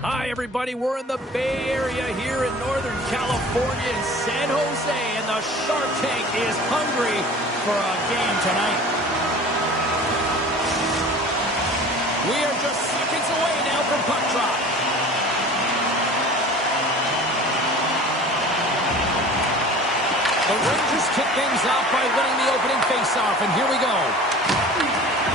Hi, everybody. We're in the Bay Area here in Northern California in San Jose, and the Shark Tank is hungry for a game tonight. We are just seconds away now from puck drop. The Rangers kick things off by winning the opening faceoff, and here we go.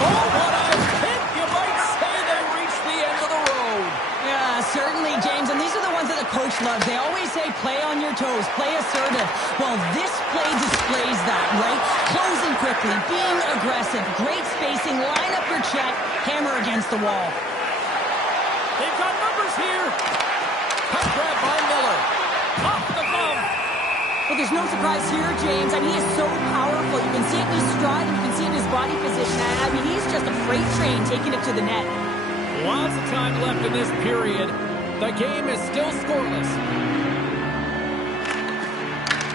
Oh, what a hit! You might say they reached the end of the road. Yeah, certainly, James. And these are the ones that the coach loves. They always say, play on your toes, play assertive. Well, this play displays that, right? Closing quickly, being aggressive, great spacing, line up your check, hammer against the wall. They've got numbers here. Puck grab by Miller. Off the glove. But there's no surprise here, James. I mean, he is so powerful. You can see it in his stride, and you can see it in his body position. I mean, he's just a freight train taking it to the net. Lots of time left in this period. The game is still scoreless.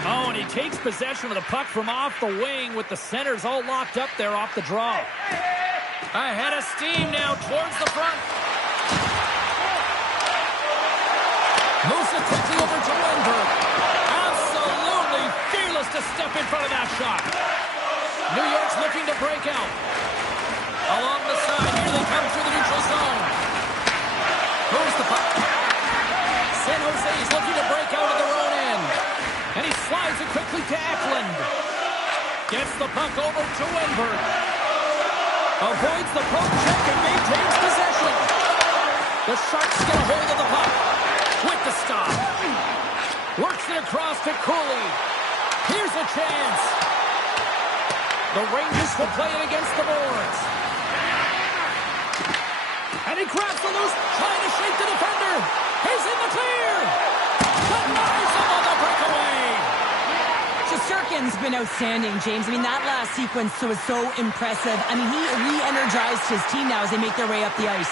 Oh, and he takes possession of the puck from off the wing with the centers all locked up there off the draw. Ahead of steam now towards the front. Moves it quickly over to Wenberg. Absolutely fearless to step in front of that shot. New York's looking to break out. Along the side, here they come through the neutral zone. Moves the puck. San Jose is looking to break out of their own end. And he slides it quickly to Eklund. Gets the puck over to Wenberg. Avoids the poke check and maintains possession. The Sharks get a hold of the puck. With the stop. Works it across to Cooley. Here's a chance. The Rangers will play it against the boards. And he grabs the loose, trying to shake the defender. He's in the clear. Denies him on the breakaway. Shesterkin's been outstanding, James. I mean, that last sequence was so impressive. I mean, he re-energized his team now as they make their way up the ice.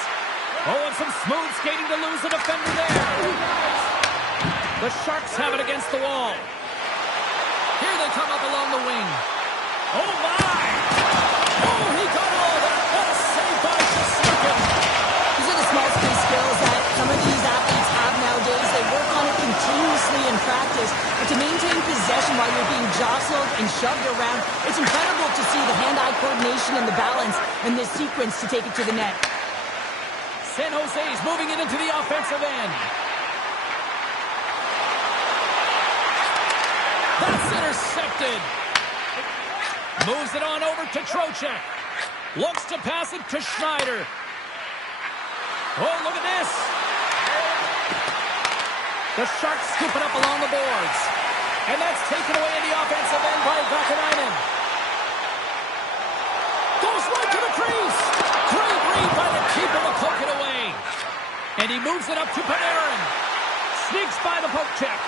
Oh, and some smooth skating to lose the defender there. The Sharks have it against the wall. Here they come up along the wing. Oh, my! Oh, he got all that. What a save by Shesterkin. These are the small space skills that some of these athletes have nowadays. They work on it continuously in practice. But to maintain possession while you're being jostled and shoved around, it's incredible to see the hand-eye coordination and the balance in this sequence to take it to the net. San Jose is moving it into the offensive end. That's intercepted. Moves it on over to Trocheck. Looks to pass it to Schneider. Oh, look at this. The Sharks scoop it up along the boards. And that's taken away in the offensive end by Vakanainen. Goes right to the crease. Great read by the keeper to poke it away. And he moves it up to Panarin. Sneaks by the poke check.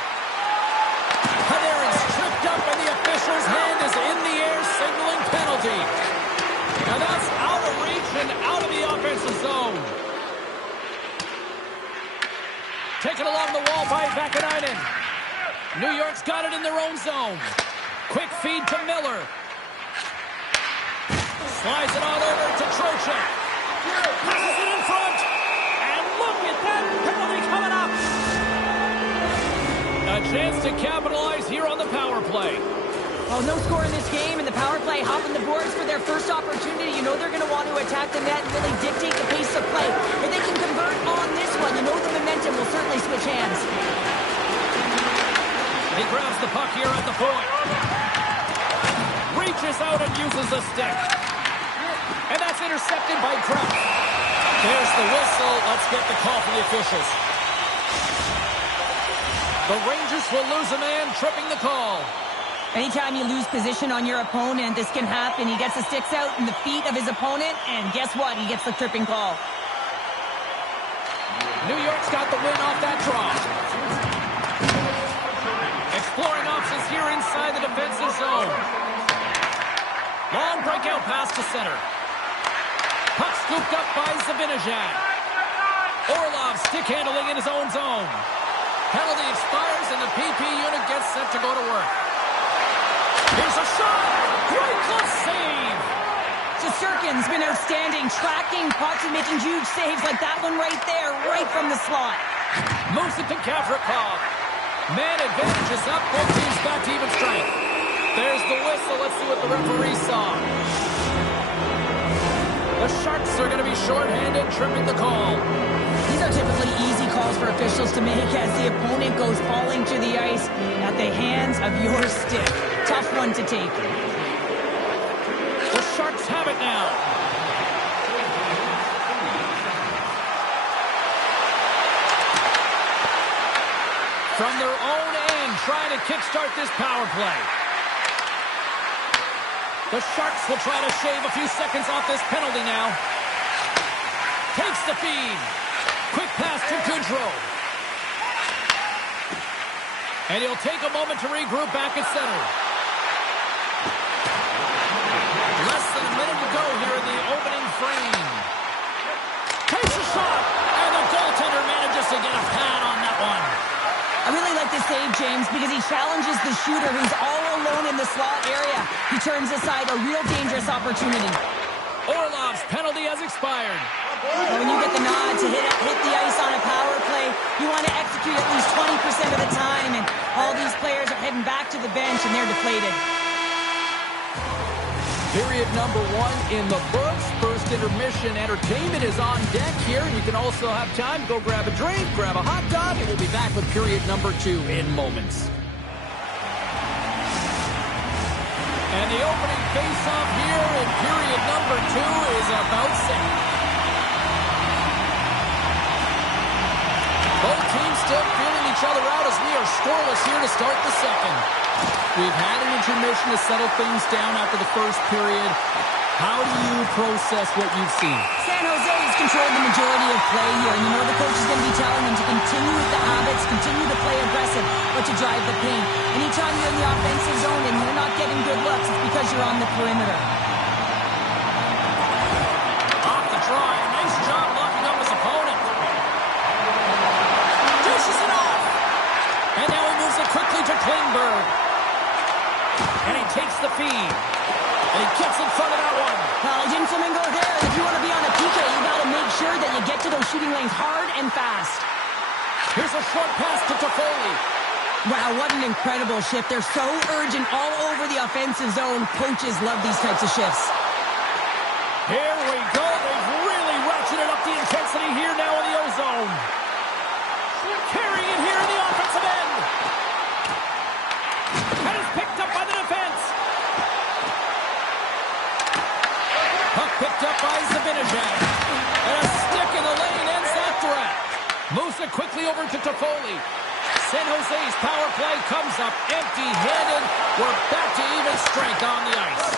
Panarin's tripped up and the official's hand is in the air signaling penalty. Now that's out of reach and out of the offensive zone. Taken along the wall by Vakanainen. New York's got it in their own zone. Quick feed to Miller. Slides it on over to Trocheck. Passes it in front. And look at that penalty coming up. A chance to capitalize here on the power play. Well, no score in this game, and the power play hopping the boards for their first opportunity. You know they're going to want to attack the net and really dictate the pace of play. If they can convert on this one, you know the momentum will certainly switch hands. He grabs the puck here at the point. Reaches out and uses the stick. And that's intercepted by Kraft. There's the whistle. Let's get the call from the officials. The Rangers will lose a man, tripping the call. Anytime you lose position on your opponent, this can happen. He gets the sticks out in the feet of his opponent, and guess what? He gets the tripping call. New York's got the win off that draw. Exploring options here inside the defensive zone. Long breakout pass to center. Puck scooped up by Zibanejad. Orlov stick handling in his own zone. Penalty expires and the PP unit gets set to go to work. Here's a shot. Great glove save. Sirkin's been outstanding, tracking pucks and making huge saves like that one right there, right from the slot. Moves it to Gavrikov. Man advantage is up. Both teams back to even strength. There's the whistle. Let's see what the referee saw. The Sharks are going to be shorthanded, tripping the call. These are typically easy calls for officials to make as the opponent goes falling to the ice at the hands of your stick. Tough one to take. The Sharks have it now. From their own end, trying to kickstart this power play. The Sharks will try to shave a few seconds off this penalty now. Takes the feed. Quick pass to Goodrow. And he'll take a moment to regroup back at center. Less than a minute to go here in the opening frame. Takes a shot, and the goaltender manages to get a pad on that one. I really like this save, James, because he challenges the shooter who's all alone in the slot area. He turns aside a real dangerous opportunity. Orlov's penalty has expired. When you get the nod to hit the ice on a power play, you want to execute at least 20% of the time, and all these players are heading back to the bench, and they're deflated. Period number 1 in the books. First intermission entertainment is on deck here. You can also have time to go grab a drink, grab a hot dog, and we'll be back with period number 2 in moments. And the opening face-off here in period number 2 is about set. Both teams still feeling each other out as we are scoreless here to start the second. We've had an intermission to settle things down after the first period. How do you process what you've seen? San Jose has controlled the majority of play here, and you know the coach is going to be telling them to continue with the habits, continue to play aggressive, but to drive the paint. Anytime you're in the offensive zone and you're not getting good looks, it's because you're on the perimeter. Off the draw, nice job locking up his opponent. Dishes it off. And now he moves it quickly to Klingberg. And he takes the feed. And he gets in front of that one. Well, he didn't flamingo there. If you want to be on a PK, you got to make sure that you get to those shooting lanes hard and fast. Here's a short pass to Toffoli. Wow, what an incredible shift. They're so urgent all over the offensive zone. Coaches love these types of shifts. Here we go. They've really ratcheted up the intensity here now in the O-zone. Carrying it here in the offensive end. And it's picked up by the defense. Puck picked up by Zibanejad. And a stick in the lane ends that threat. Moves it quickly over to Toffoli. San Jose's power play comes up empty-handed. We're back to even strength on the ice.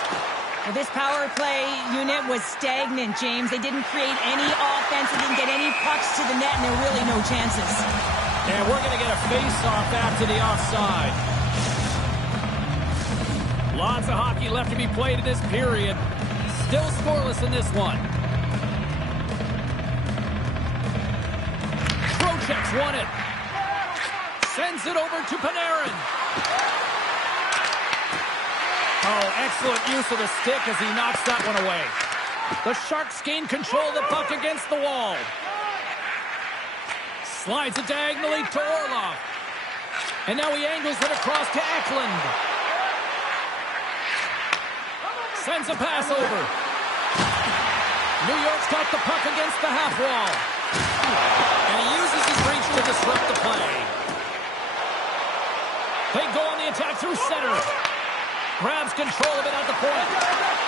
Well, this power play unit was stagnant, James. They didn't create any offense. They didn't get any pucks to the net, and there were really no chances. And we're going to get a face-off after the offside. Lots of hockey left to be played in this period. Still scoreless in this one. Trocheck's won it. Sends it over to Panarin. Oh, excellent use of the stick as he knocks that one away. The Sharks gain control of the puck against the wall. Slides it diagonally to Orlov. And now he angles it across to Eklund. Sends a pass over. New York's got the puck against the half wall. And he uses his reach to disrupt the play. They go on the attack through center. Grabs control of it at the point.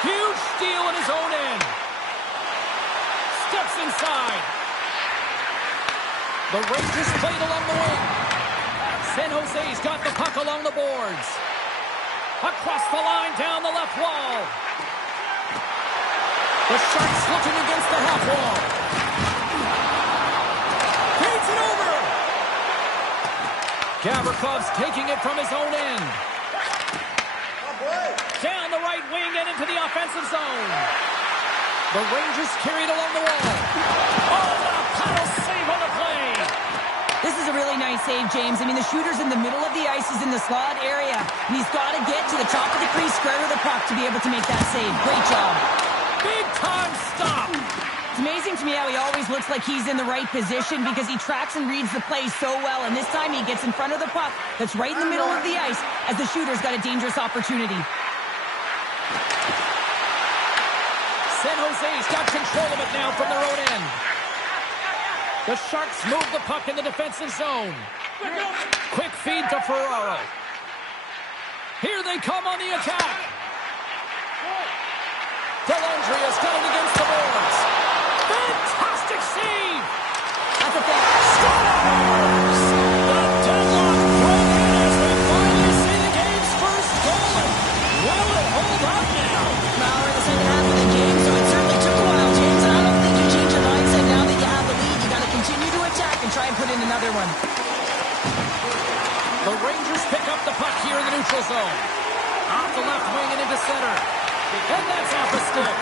Huge steal in his own end. Steps inside. The Rangers played along the wing. San Jose's got the puck along the boards. Across the line, down the left wall. The Sharks looking against the half wall. Feeds it over. Gavrikov's taking it from his own end. Down the right wing and into the offensive zone. The Rangers carried along the wall. Oh, what a paddle save on the play. This is a really nice save, James. I mean, the shooter's in the middle of the ice. He's in the slot area. And he's got to get to the top of the crease, square to the puck to be able to make that save. Great job. Big-time stop. It's amazing to me how he always looks like he's in the right position because he tracks and reads the play so well, and this time he gets in front of the puck that's right in the middle of the ice as the shooter's got a dangerous opportunity. San Jose's got control of it now from their own end. The Sharks move the puck in the defensive zone. Quick feed to Ferraro. Here they come on the attack. Dellandria's got it against the boards. Fantastic save. That's a thing. Scores! The deadlock broken as we finally see the game's first goal. Will it hold up now? Well, we're in the second half of the game, so it certainly took a while, James, and I don't think you change your mindset now that you have the lead. You got to continue to attack and try and put in another one. The Rangers pick up the puck here in the neutral zone. Off the left wing and into center. And that's off a stick.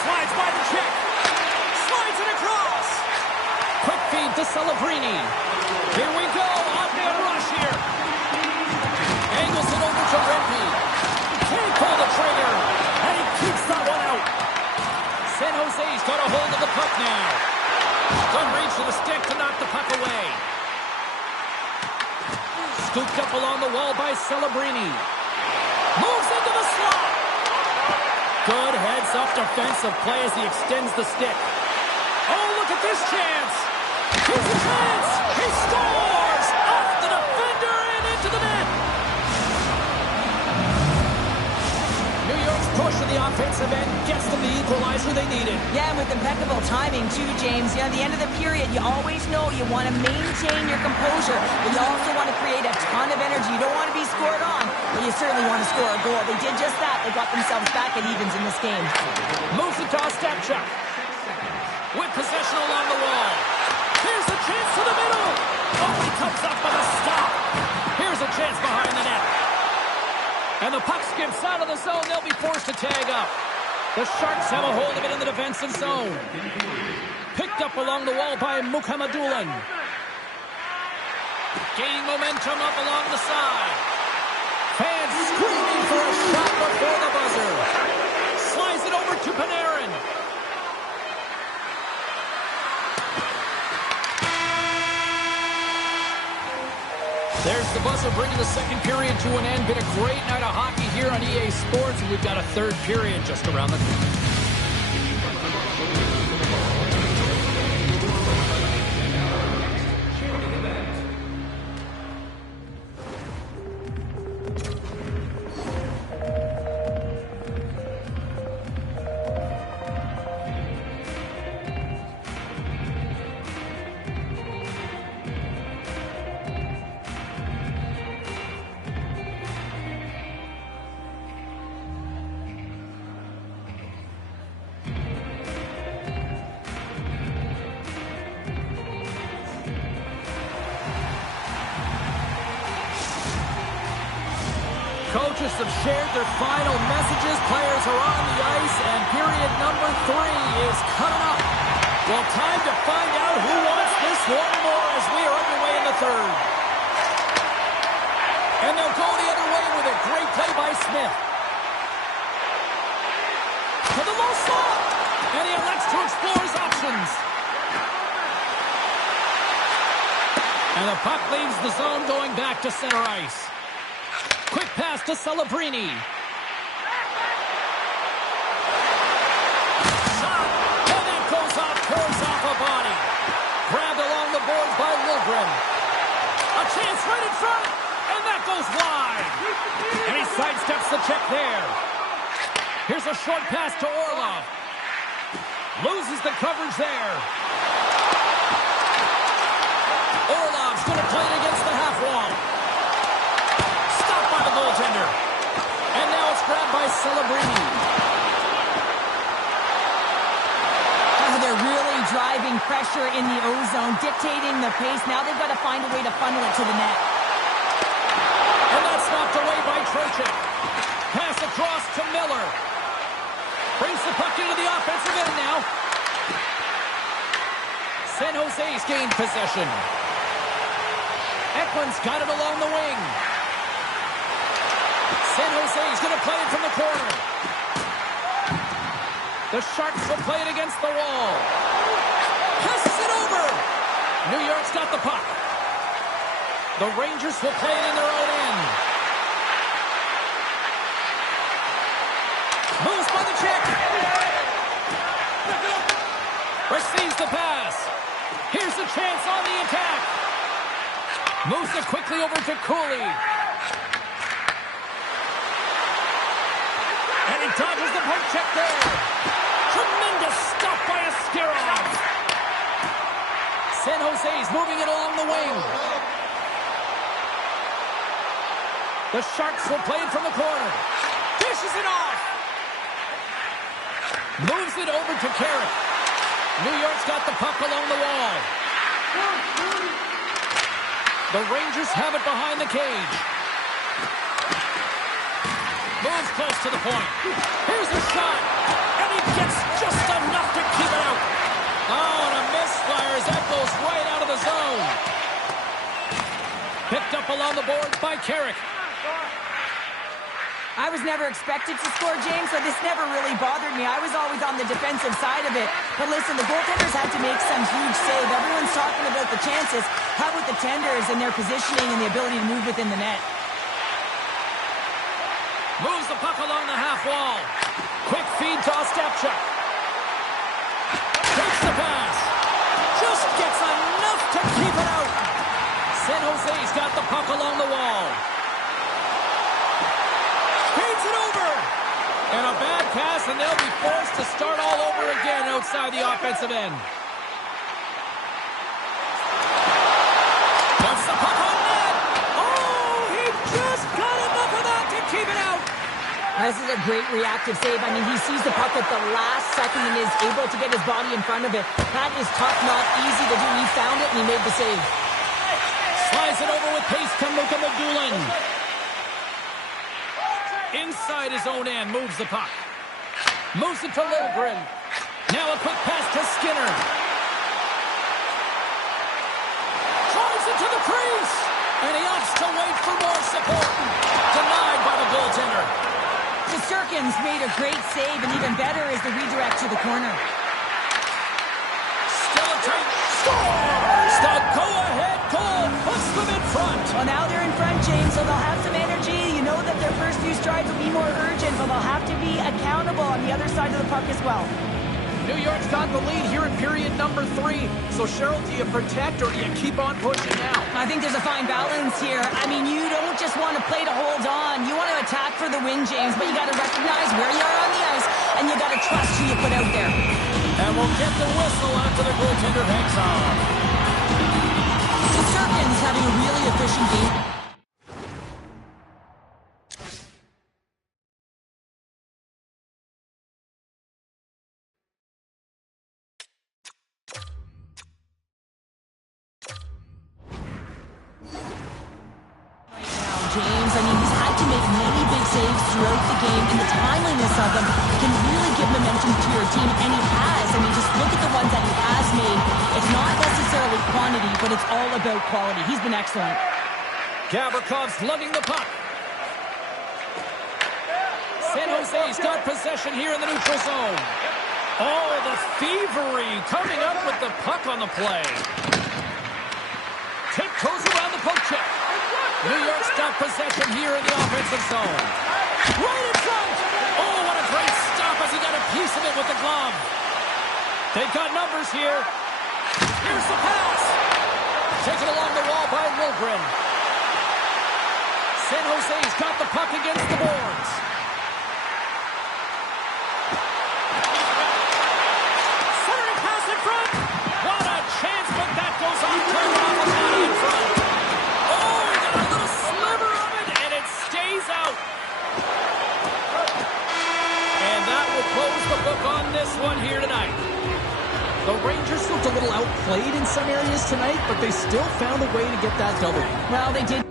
Slides by the check. Slides it across. Quick feed to Celebrini. Here we go. On-man rush here. Angles it over to Rempe. Can't pull the trigger. And he keeps that one out. San Jose's got a hold of the puck now. Good reach to the stick to knock the puck away. Scooped up along the wall by Celebrini. Moves into the slot. Good heads-up defensive play as he extends the stick. Oh, look at this chance. Here's a chance. He scores. Off the defender and into the net. New York's push to the offensive end gets them the equalizer they needed. Yeah, and with impeccable timing, too, James. Yeah, at the end of the period, you always know you want to maintain your composure, but you also want to create a ton of energy. You don't want to be scored on, but you certainly want to score a goal. They did just that. They got themselves back at evens in this game. Moves it to Ostapchuk. With possession along the wall. Here's a chance to the middle. Oh, he comes up with a stop. Here's a chance behind the net. And the puck skips out of the zone. They'll be forced to tag up. The Sharks have a hold of it in the defensive zone. Picked up along the wall by Mukhamadullin. Gaining momentum up along the side. Fans screaming for a shot before the buzzer. Slides it over to Panarin. There's the buzzer bringing the second period to an end. Been a great night of hockey here on EA Sports, and we've got a third period just around the corner. Coaches have shared their final messages. Players are on the ice, and period number 3 is coming up. Well, time to find out who wants this one more as we are underway in the third. And they'll go the other way with a great play by Smith. To the low slot, and he elects to explore his options. And the puck leaves the zone going back to center ice. Quick pass to Celebrini. Shot. And that goes off, curves off a body. Grabbed along the boards by Liljegren. A chance right in front. And that goes wide. And he sidesteps the check there. Here's a short pass to Orlov. Loses the coverage there. Orlov's going to play it against the half wall. By the goaltender. And now it's grabbed by Celebrini. They're really driving pressure in the O-zone, dictating the pace. Now they've got to find a way to funnel it to the net. And that's knocked away by Trocheck. Pass across to Miller. Brings the puck into the offensive end now. San Jose's gained possession. Ekman's got it along the wing. San Jose Jose is going to play it from the corner. The Sharks will play it against the wall. Passes it over. New York's got the puck. The Rangers will play it in their own end. Moves by the check. Receives the pass. Here's the chance on the attack. Moves it quickly over to Cooley. And he dodges the poke check there. Tremendous stop by Askarov. San Jose's moving it along the wing. The Sharks will play it from the corner. Dishes it off. Moves it over to Carrick. New York's got the puck along the wall. The Rangers have it behind the cage. Moves close to the point. Here's a shot. And he gets just enough to keep it out. Oh, and a misfire as that goes right out of the zone. Picked up along the boards by Carrick. I was never expected to score, James, so this never really bothered me. I was always on the defensive side of it. But listen, the goaltenders had to make some huge save. Everyone's talking about the chances. How about the tenders and their positioning and the ability to move within the net? Moves the puck along the half wall. Quick feed to Ostapchuk. Takes the pass. Just gets enough to keep it out. San Jose's got the puck along the wall. Feeds it over. And a bad pass, and they'll be forced to start all over again outside the offensive end. Puts the puck on net. Oh, he just got enough of that to keep it out. This is a great reactive save. I mean, he sees the puck at the last second and is able to get his body in front of it. That is tough, not easy to do. He found it, and he made the save. Slides it over with pace to Luka Magulin. Inside his own end, moves the puck. Moves it to Liljegren. Now a quick pass to Skinner. Drives it to the crease. And he opts to wait for more support. Denied by the goaltender. Shesterkin's made a great save, and even better is the redirect to the corner. Still a tight scores! The go-ahead goal puts them in front. Well, now they're in front, James, so they'll have some energy. You know that their first few strides will be more urgent, but they'll have to be accountable on the other side of the puck as well. New York's got the lead here in period number 3. So, Cheryl, do you protect or do you keep on pushing now? I think there's a fine balance here. I mean, you don't just want to play to hold on. You want to attack for the win, James, but you got to recognize where you are on the ice, and you got to trust who you put out there. And we'll get the whistle after the goaltender hangs off. Shesterkin's having a really efficient game. James, I mean, he's had to make many big saves throughout the game, and the timeliness of them can really give momentum to your team, and he has. I mean, just look at the ones that he has made. It's not necessarily quantity, but it's all about quality. He's been excellent. Gavrikov's lugging the puck. San Jose's got possession here in the neutral zone. Oh, the thievery coming up with the puck on the play. Tiptoes around the poke check. New York's got possession here in the offensive zone. Right in front! Oh, what a great stop as he got a piece of it with the glove. They've got numbers here. Here's the pass. Taken along the wall by Liljegren. San Jose's got the puck against the boards. Centering pass in front. What a chance, but that goes on. Turned off the body in front. Out. And that will close the book on this one here tonight. The Rangers looked a little outplayed in some areas tonight, but they still found a way to get that W. Well, they did.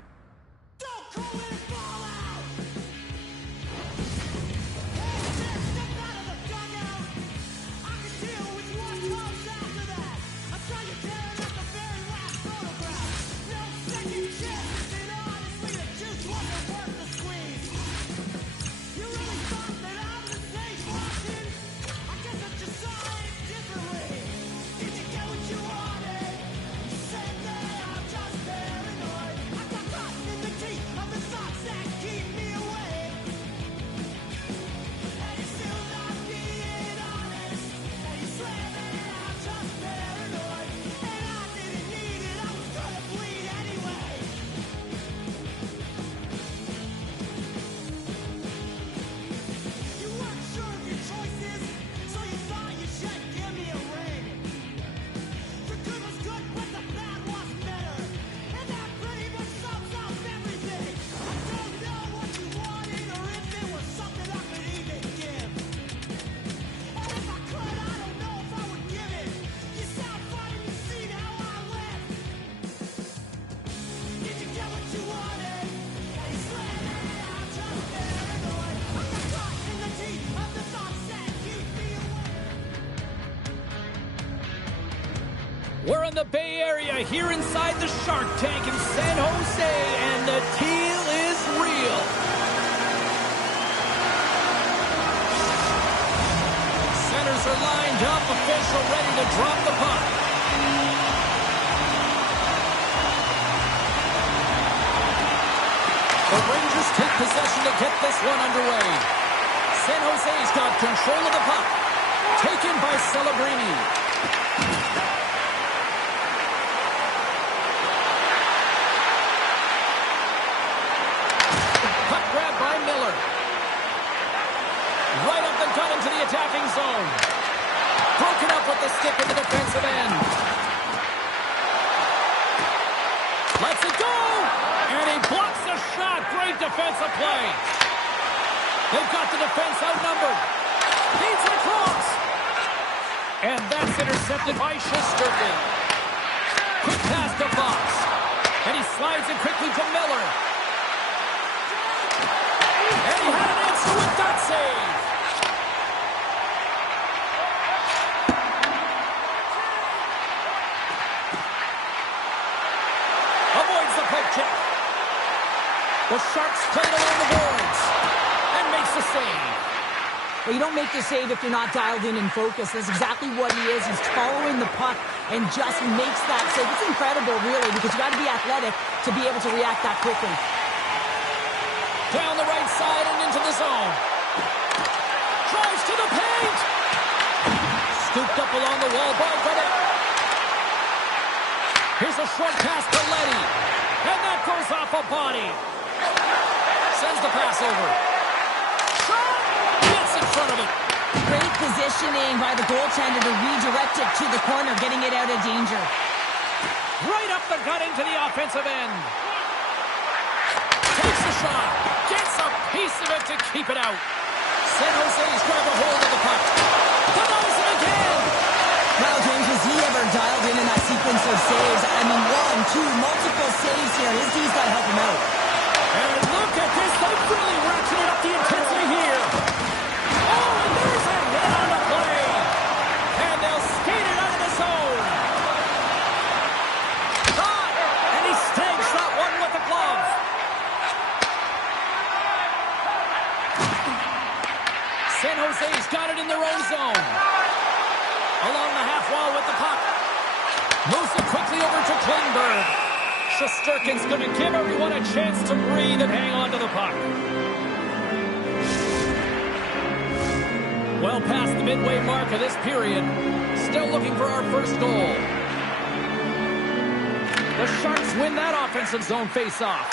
the Bay Area here inside the Shark Tank in San Jose, and the deal is real. Centers are lined up, official ready to drop the puck. The Rangers take possession to get this one underway. San Jose's got control of the puck. Taken by Celebrini. Puck grab by Miller. Right up the gut into the attacking zone. Broken up with the stick in the defensive end. Lets it go! And he blocks the shot. Great defensive play. They've got the defense outnumbered. Feeds it across. And that's intercepted by Shesterkin. Quick pass to Fox. And he slides it quickly to Miller. And he had an answer with that save. Avoids the poke check. The Sharks play it along the boards. And makes the save. Well, you don't make the save if you're not dialed in and focused. That's exactly what he is. He's following the puck and just makes that save. It's incredible, really, because you got to be athletic to be able to react that quickly. Down the right side and into the zone. Drives to the paint. Scooped up along the wall by Vedek. Here's a short pass to Leddy. And that goes off a body. Sends the pass over. Shot! Gets in front of it. Great positioning by the goaltender to redirect it to the corner, getting it out of danger. Right up the gut into the offensive end. Takes the shot. Gets a piece of it to keep it out. San Jose's grab a hold of the puck. Denies it again. Well, James, was he ever dialed in that sequence of saves? I mean, 1, 2, multiple saves here. His D's got to help him out. And look at this. They've really ratcheted up the intensity here. Oh, and there's a hit on the play. And they'll skate it out of the zone. Caught. And he snags that one with the glove. San Jose's got it in their own zone. Along the half wall with the puck. Moves it quickly over to Klingberg. Shesterkin's going to give everyone a chance to breathe and hang on to the puck. Well past the midway mark of this period. Still looking for our first goal. The Sharks win that offensive zone face-off.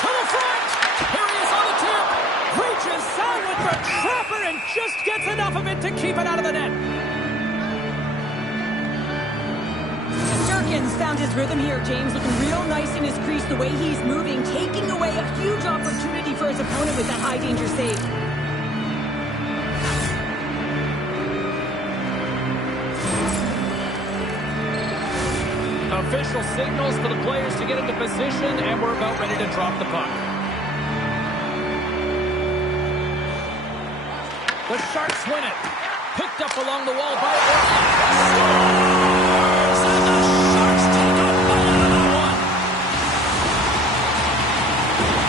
To the front! Here he is on the tip! Reaches out with the trapper and just gets enough of it to keep it out of the net. Shesterkin's found his rhythm here, James, looking real nice in his crease, the way he's moving, taking away a huge opportunity for his opponent with that high-danger save. Official signals for the players to get into position, and we're about ready to drop the puck. The Sharks win it. Picked up along the wall by Scores! And the Sharks take a bite out of that one.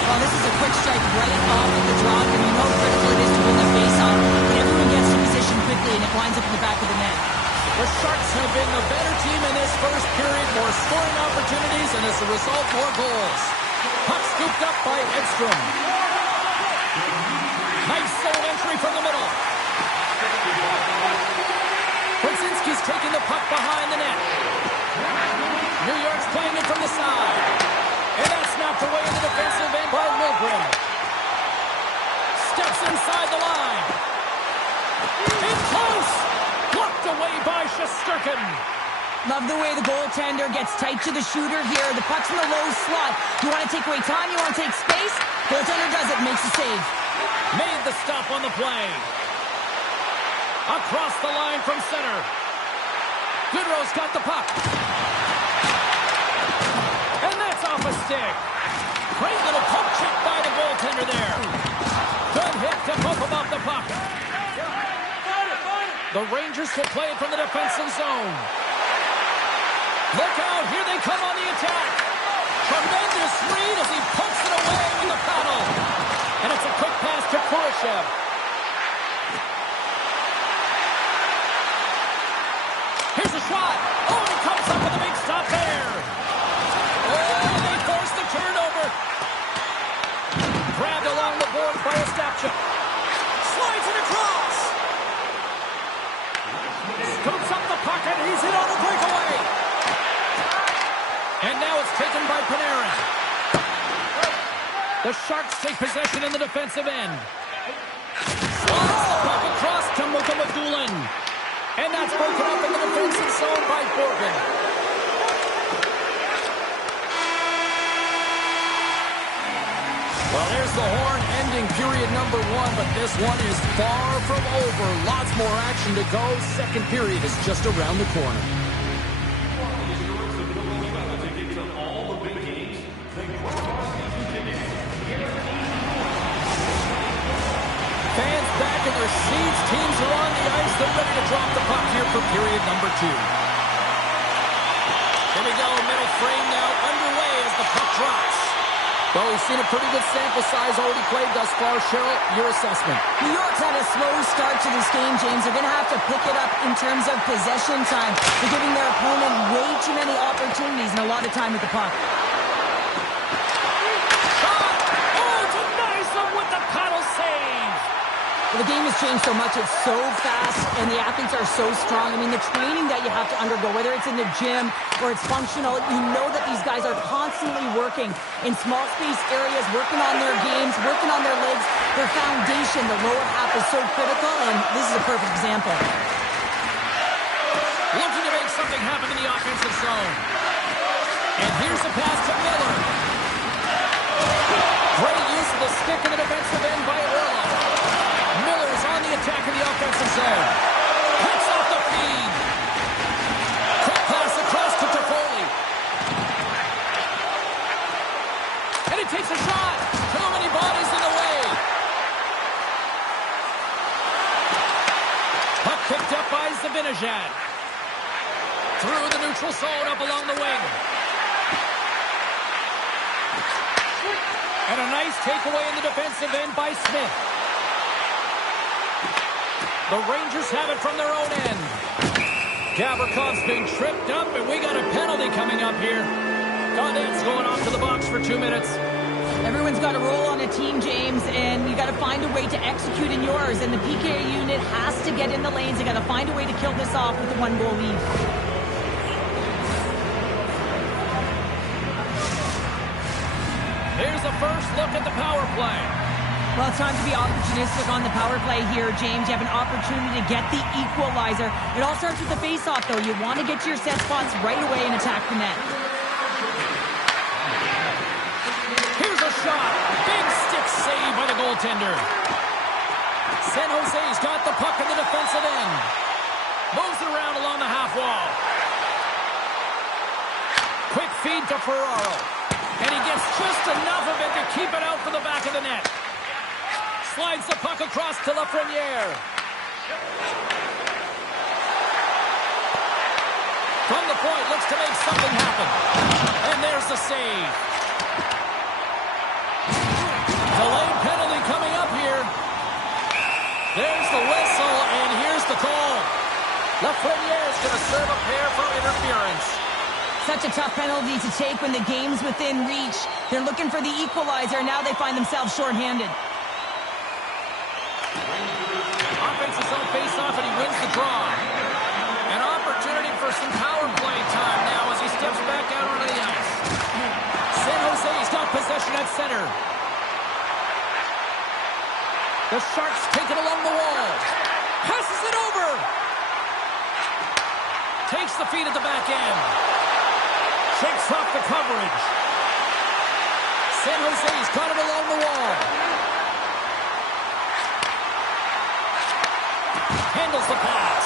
Well, this is a quick strike right off of the drop, and you know how critical it is to win the face-off. But everyone gets to position quickly, and it winds up in the back of the net. The Sharks have been the better team in this first period. More scoring opportunities, and as a result, more goals. Puck scooped up by Edstrom. Nice zone entry from the middle. Brzezinski's taking the puck behind the net. New York's playing it from the side. And that's knocked away in the defensive end by Wilgren. Steps inside the line. In close. Blocked away by Shesterkin. Love the way the goaltender gets tight to the shooter here. The puck's in the low slot. You want to take away time? You want to take space? Goaltender does it, makes the save. Made the stop on the play. Across the line from center. Goodrow's got the puck. And that's off a stick. Great little poke check by the goaltender there. Good hit to poke him off the puck. The Rangers will play it from the defensive zone. Look out, here they come on the attack. Tremendous read as he pokes it away with the paddle. And it's a quick pass to Kurashev. Here's a shot. Oh, he comes up with a big stop there. Oh, they force the turnover. Grabbed along the board by Ostapchuk. Slides it across. Scoops up the puck, and he's in on the breakaway. And now it's taken by Panarin. The Sharks take possession in the defensive end. Slides the puck across to Mukhamadullin. And that's broken up in the defensive zone by Borgen. Well, there's the horn ending period number 1, but this one is far from over. Lots more action to go. Second period is just around the corner. Fans back in their seats. Teams are on the ice. They're ready to drop the puck here for period number 2. Here we go. Middle frame now underway as the puck drops. Well, we've seen a pretty good sample size already played thus far. Cheryl, your assessment. New York's had a slow start to this game, James. They're going to have to pick it up in terms of possession time. They're giving their opponent way too many opportunities and a lot of time with the puck. Shot! Oh, denies them with the paddle save! Well, the game has changed so much. It's so fast, and the athletes are so strong. I mean, the training that you have to undergo, whether it's in the gym or it's functional, you know that these guys are constantly working in small space areas, working on their games, working on their legs. Their foundation, the lower half, is so critical, and this is a perfect example. Looking to make something happen in the offensive zone. And here's the pass to Miller. Great use of the stick in the defensive end by Orlov. Miller's on the attack in the offensive zone. Cuts off the feed. Quick pass across to Toffoli. And he takes a shot. Too many bodies in the way. Puck picked up by Zibanejad. Through the neutral zone up along the wing. And a nice takeaway in the defensive end by Smith. The Rangers have it from their own end. Gavrikoff's been tripped up, and we got a penalty coming up here. Gaudette's going off to the box for 2 minutes. Everyone's got a role on a team, James, and you got to find a way to execute in yours. And the PK unit has to get in the lanes. They got to find a way to kill this off with a 1-goal lead. Here's a first look at the power play. Well, it's time to be opportunistic on the power play here, James. You have an opportunity to get the equalizer. It all starts with the face-off, though. You want to get to your set spots right away and attack the net. Here's a shot. Big stick save by the goaltender. San Jose's got the puck in the defensive end. Moves it around along the half wall. Quick feed to Ferraro. And he gets just enough of it to keep it out for the back of the net. Slides the puck across to Lafreniere. From the point, looks to make something happen. And there's the save. Delayed penalty coming up here. There's the whistle, and here's the call. Lafreniere is going to serve a pair for interference. Such a tough penalty to take when the game's within reach. They're looking for the equalizer. Now they find themselves shorthanded. Offensive zone face-off, and he wins the draw. An opportunity for some power play time now as he steps back out onto the ice. San Jose's got possession at center. The Sharks take it along the wall. Passes it over. Takes the feed at the back end. Shakes off the coverage. San Jose's got it along the wall. Handles the pass.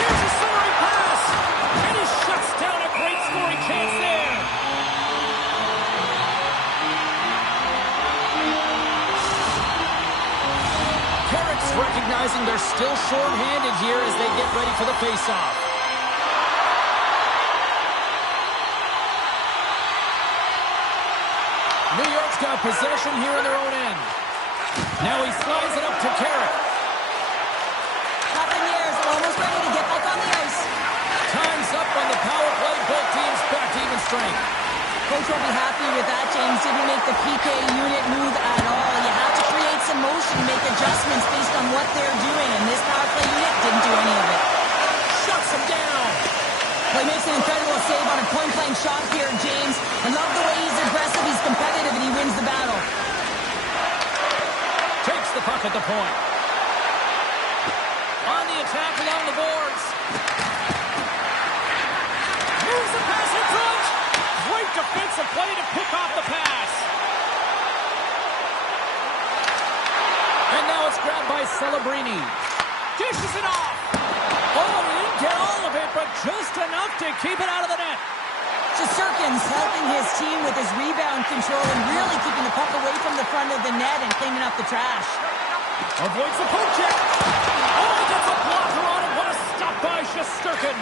Here's a centering pass. And he shuts down a great scoring chance there. Carrick's recognizing they're still short-handed here as they get ready for the face-off. New York's got possession here in their own end. Now he slides it up to Carrick. Up in the air, almost ready to get back on the ice. Time's up on the power play. Both teams back to even strength. Coach will be happy with that, James. Didn't make the PK unit move at all. You have to create some motion, make adjustments based on what they're doing, and this power play unit didn't do any of it. Shuts him down. Well, he makes an incredible save on a point-blank shot here, James. I love the way he's aggressive, he's competitive, and he wins the battle. Takes the puck at the point. On the attack along the boards. Moves the pass in front. Great defensive play to pick off the pass. And now it's grabbed by Celebrini. Dishes it off. Oh, he didn't get all of it, but just enough to keep it out of the net. Shesterkin's helping his team with his rebound control and really keeping the puck away from the front of the net and cleaning up the trash. Avoids the poke check. Oh, he gets a blocker on it. What a stop by Shesterkin.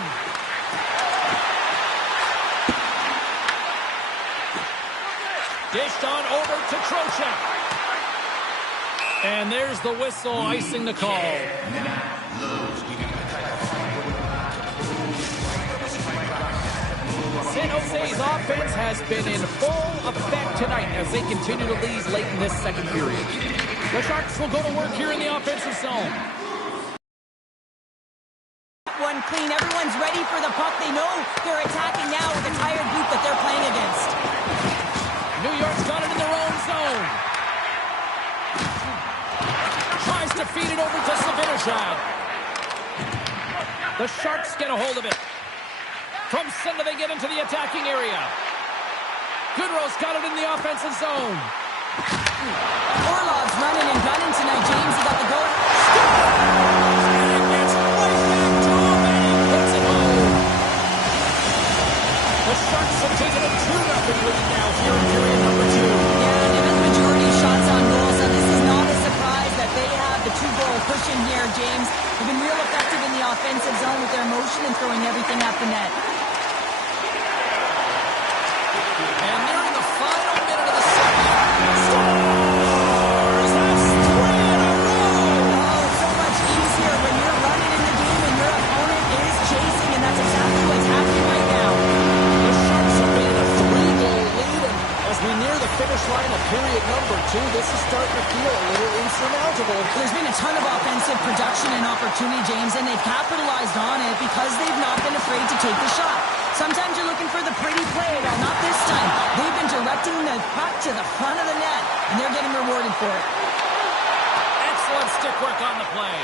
Dished on over to Trocheck. And there's the whistle icing the call. San Jose's offense has been in full effect tonight as they continue to lead late in this second period. The Sharks will go to work here in the offensive zone. One clean. Everyone's ready for the puck. They know they're attacking now with a tired group that they're playing against. New York's got it in their own zone. Tries to feed it over to Savinashad. The Sharks get a hold of it. From center, they get into the attacking area. Goodrow's got it in the offensive zone. Orlov's running and gunning tonight, James. He got the goal. And it gets right back to him, and he puts it home. The Sharks have taken a 2-0 lead now here in period number 2. Yeah, they've been the majority of shots on goal, so this is not a surprise that they have the 2-goal cushion here, James. They've been real effective in the offensive zone with their motion and throwing everything at the net. And they're in the final minute of the second. Scores! That's 3 in a row! Oh, it's so much easier when you're running in the game and your opponent is chasing, and that's exactly what's happening right now. The Sharks have been in a 3-goal lead, and as we near the finish line of period number 2, this is starting to feel a little insurmountable. There's been a ton of offensive production and opportunity, James, and they've capitalized on it because they've not been afraid to take the shot. Sometimes you're looking for the pretty play. Well, not this time. They've been directing the puck to the front of the net, and they're getting rewarded for it. Excellent stick work on the play.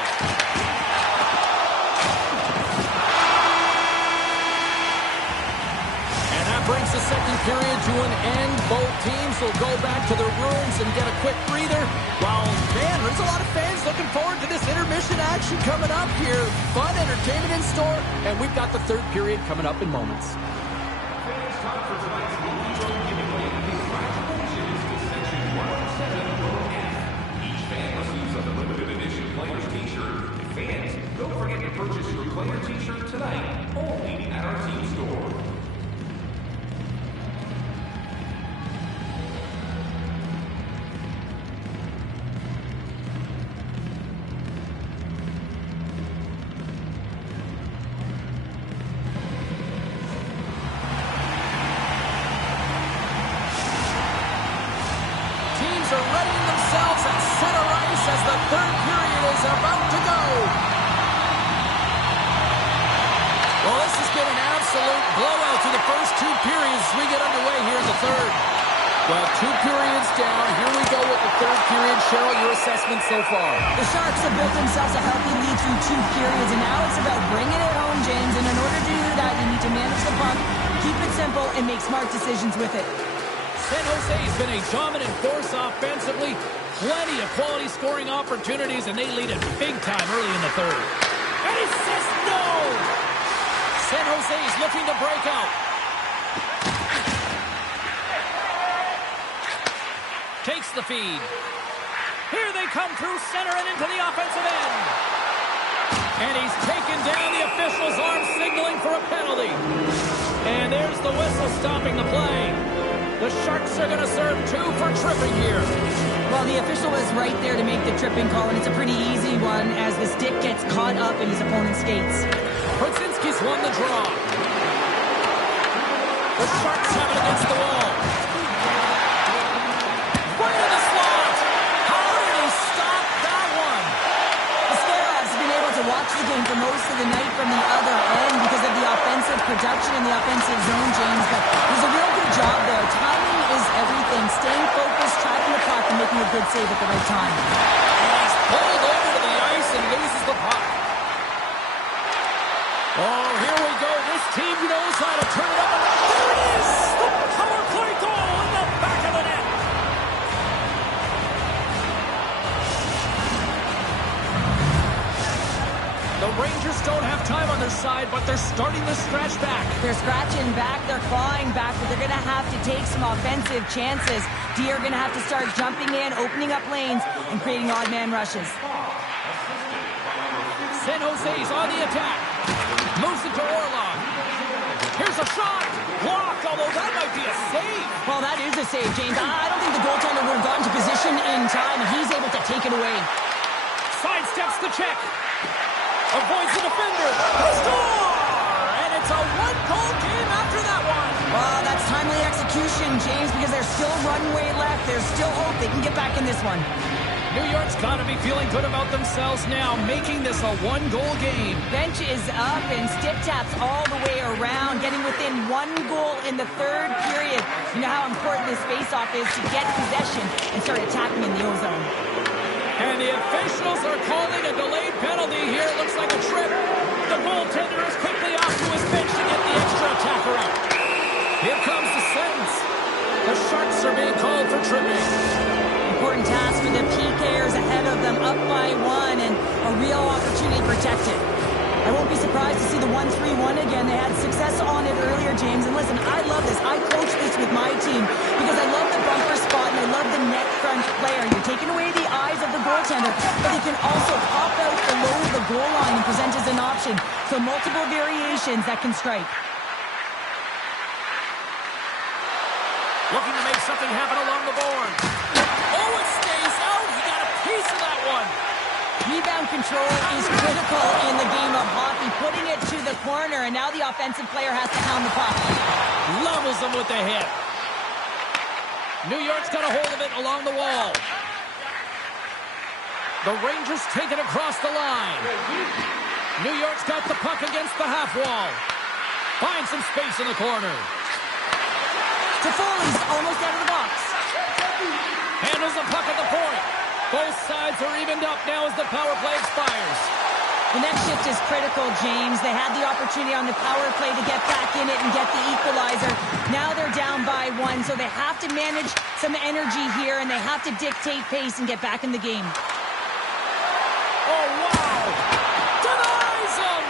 And that brings the second period to an end. Both teams will go back to their rooms and get a quick breather. While, man, there's a lot of fans looking forward to this intermission action coming up here. Fun entertainment in store, and we've got the third period coming up in moments. Each fan receives a limited edition player's t-shirt. Fans, don't forget to purchase your player t-shirt tonight, only at our team store. Are readying themselves at center ice as the third period is about to go. Well, this has been an absolute blowout through the first 2 periods as we get underway here in the third. Well, 2 periods down. Here we go with the third period. Cheryl, your assessment so far? The Sharks have built themselves a healthy lead through 2 periods, and now it's about bringing it home, James. And in order to do that, you need to manage the puck, keep it simple, and make smart decisions with it. San Jose's been a dominant force offensively. Plenty of quality scoring opportunities, and they lead it big time early in the third. And he says no! San Jose's looking to break out. Takes the feed. Here they come through center and into the offensive end. And he's taken down. The official's arm signaling for a penalty. And there's the whistle stopping the play. The Sharks are going to serve 2 for tripping here. Well, the official was right there to make the tripping call, and it's a pretty easy one as the stick gets caught up in his opponent's skates. Brzezinski's won the draw. The Sharks have it against the wall. Right in the slot. How did he stop that one? The Scarabs have been able to watch the game for most of the night from the other end because of the offensive production and the offensive zone, James, but there's a real good job there. Timing is everything. Staying focused, tracking the puck, and making a good save at the right time. And he's pulled over to the ice and loses the puck. Oh, here we go. This team knows how to turn it up. There it is! The power play goal in the back of the net. The Rangers don't have time on their side, but they're starting to scratch back. They're scratching back, they're clawing back, but they're going to have to take some offensive chances. D are going to have to start jumping in, opening up lanes, and creating odd man rushes. San Jose's on the attack. Moves it to Orlov. Here's a shot. Blocked, although that might be a save. Well, that is a save, James. I don't think the goaltender would have gotten to position in time, and he's able to take it away. Sidesteps the check. Avoids the defender. The score! And it's a one-goal game after that one. Well, that's timely execution, James, because there's still runway left. There's still hope they can get back in this one. New York's got to be feeling good about themselves now, making this a one-goal game. Bench is up and stick taps all the way around, getting within one goal in the third period. You know how important this face-off is to get possession and start attacking in the O-zone. And the officials are calling a delayed penalty here. It looks like a trip. The goaltender is quickly off to his bench to get the extra attacker out. Here comes the sentence. The Sharks are being called for tripping. Important task for the PKers ahead of them, up by one, and a real opportunity protected. I won't be surprised to see the 1-3-1 again. They had success on it earlier, James. And listen, I love this. I coach this with my team because I love the bumper spot and I love the net front player. You're taking away the eyes of the goaltender, but they can also pop out below the goal line and present as an option. So multiple variations that can strike. Looking to make something happen along the board. Oh, it stays out. He got a piece of that one. Rebound control is critical in the game of hockey. Putting it to the corner, and now the offensive player has to pound the puck. Levels him with the hit. New York's got a hold of it along the wall. The Rangers take it across the line. New York's got the puck against the half wall. Finds some space in the corner. Toffoli's almost out of the box. Handles the puck at the point. Both sides are evened up now as the power play expires. The next shift is critical, James. They had the opportunity on the power play to get back in it and get the equalizer. Now they're down by one, so they have to manage some energy here, and they have to dictate pace and get back in the game. Oh, wow! Denies him!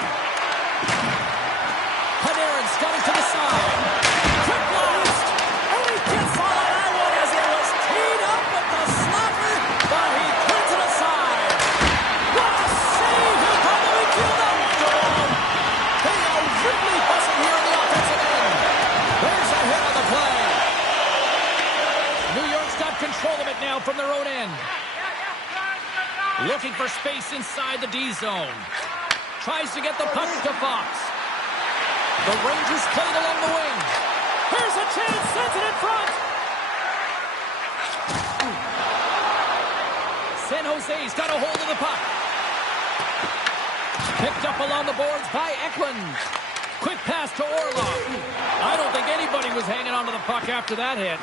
Panarin's got it to the side. Quick blast! And he gets all of that one as it was teed up with the slapper, but he puts it aside. What a save! He'll probably feel that one go on. They are really buzzing here in the offensive end. There's a hit on the play. New York's got control of it now from their own end. Looking for space inside the D zone. Tries to get the puck to Fox. The Rangers play it along the wing. Here's a chance, sends it in front. San Jose's got a hold of the puck. Picked up along the boards by Eklund. Quick pass to Orlov. I don't think anybody was hanging onto the puck after that hit.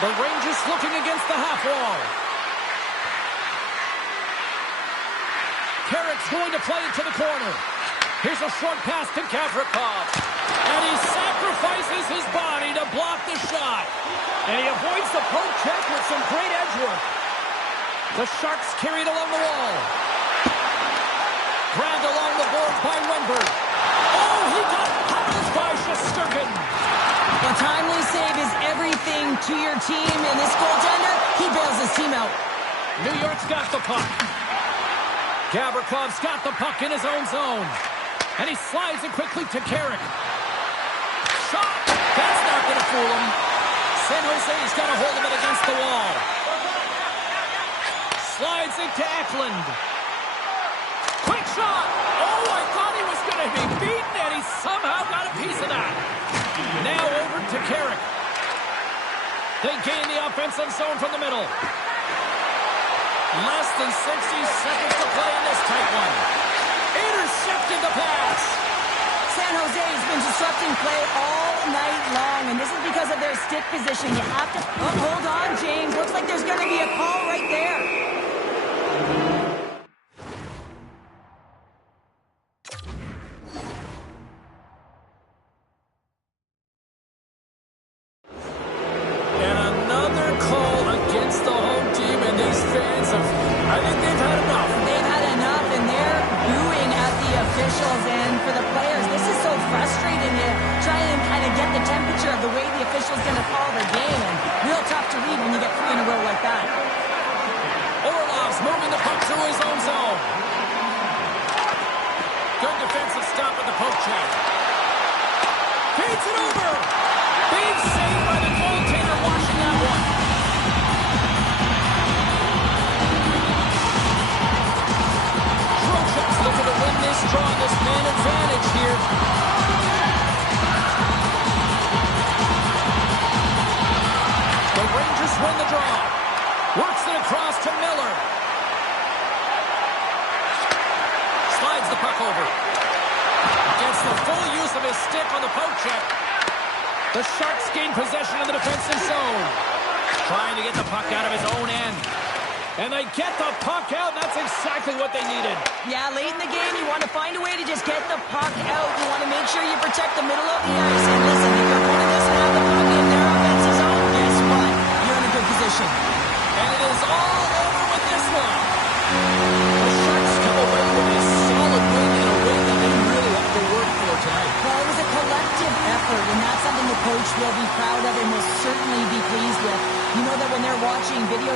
The Rangers looking against the half wall. Carrick's going to play it to the corner. Here's a short pass to Gavrikov. And he sacrifices his body to block the shot. And he avoids the poke check with some great edge work. The Sharks carried along the wall. Grabbed along the boards by Wenberg. Oh, he got pounded by Shesterkin. A timely save is everything to your team, and this goaltender, he bails his team out. New York's got the puck. Gavrikov's got the puck in his own zone. And he slides it quickly to Carrick. Shot! That's not going to fool him. San Jose's got a hold of it against the wall. Slides it to Eklund. Quick shot! Oh, I thought he was going to be beaten, and he somehow got a piece of that. Now over to Carrick. They gain the offensive zone from the middle. Less than 60 seconds to play in this tight one. Intercepted the pass. San Jose has been disrupting play all night long, and this is because of their stick position. You have to... Oh, hold on, James. Looks like there's going to be a call right there. And another call against the home team, and these fans have... I think they've had enough. They've had enough, and they're booing at the officials. And for the players, this is so frustrating. You try and kind of get the temperature of the way the official's going to call the game, and real tough to read when you get 3 in a row like that. Orlov's moving the puck through his own zone. Good defensive stop at the poke check. Feeds it over. Being saved by the goaltender watching that one. Trocheck's looking to win this draw, this man advantage here. The Rangers win the draw. Works it across to Miller. Slides the puck over. Gets the full use of his stick on the poke check. The Sharks gain possession of the defensive zone. Trying to get the puck out of his own end. And they get the puck out. That's exactly what they needed. Yeah, late in the game, you want to find a way to just get the puck out. You want to make sure you protect the middle of the ice. And listen, if your opponent doesn't have the puck in their offensive zone, guess what? You're in a good position. And it is all over with this one. The Sharks come away with a solid win and a win that they really have to work for tonight. Well, it was a collective effort, and that's something the coach will be proud of and will certainly be pleased with. You know that when they're watching video